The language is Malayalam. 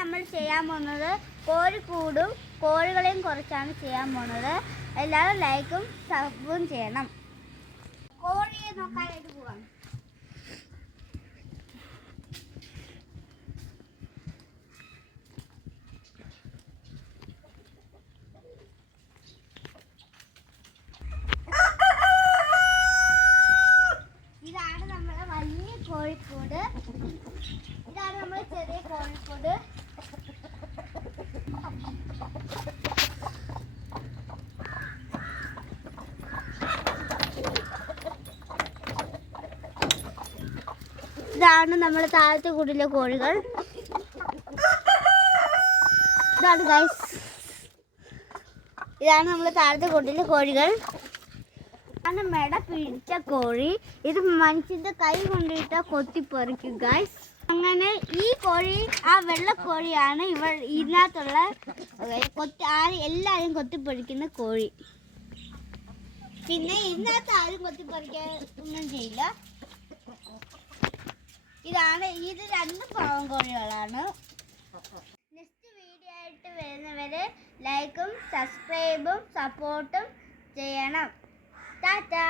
നമ്മൾ ചെയ്യാൻ പോകുന്നത് കോഴിക്കൂടും കോഴികളെയും കുറിച്ചാണ് ചെയ്യാൻ പോകുന്നത്. എല്ലാവരും ലൈക്കും സബ്സ്ക്രൈബും ചെയ്യണം. കോഴിയെ നോക്കാനായിട്ട് പോവാം. ഇതാണ് നമ്മളെ വലിയ കോഴിക്കൂട്, ഇതാണ് നമ്മളെ ചെറിയ കോഴിക്കൂട്. ഇതാണ് നമ്മൾ താഴത്തെ കൂടിലെ കോഴികൾ. ഇതാണ് ഗൈസ്, ഇതാണ് നമ്മൾ താഴത്തെ കൂടിലെ കോഴികൾ. ഇതാണ് മെട പിടിച്ച കോഴി. ഇത് മനുഷ്യന്റെ കൈ കൊണ്ടിട്ട് കൊത്തിപ്പറിക്കും ഗൈസ്. അങ്ങനെ ഈ കോഴി ആ വെള്ളക്കോഴിയാണ് ഇതിനകത്തുള്ള എല്ലാവരും കൊത്തിപ്പറിക്കുന്ന കോഴി. പിന്നെ ഇതിനകത്ത് ആരും കൊത്തിപ്പറിക്കാൻ ഒന്നും ചെയ്യില്ല. ഇത് രണ്ട് പാവം കോഴികളാണ്. നെക്സ്റ്റ് വീഡിയോ ആയിട്ട് വരുന്നവരെ ലൈക്കും സബ്സ്ക്രൈബും സപ്പോർട്ടും ചെയ്യണം. ടാറ്റാ.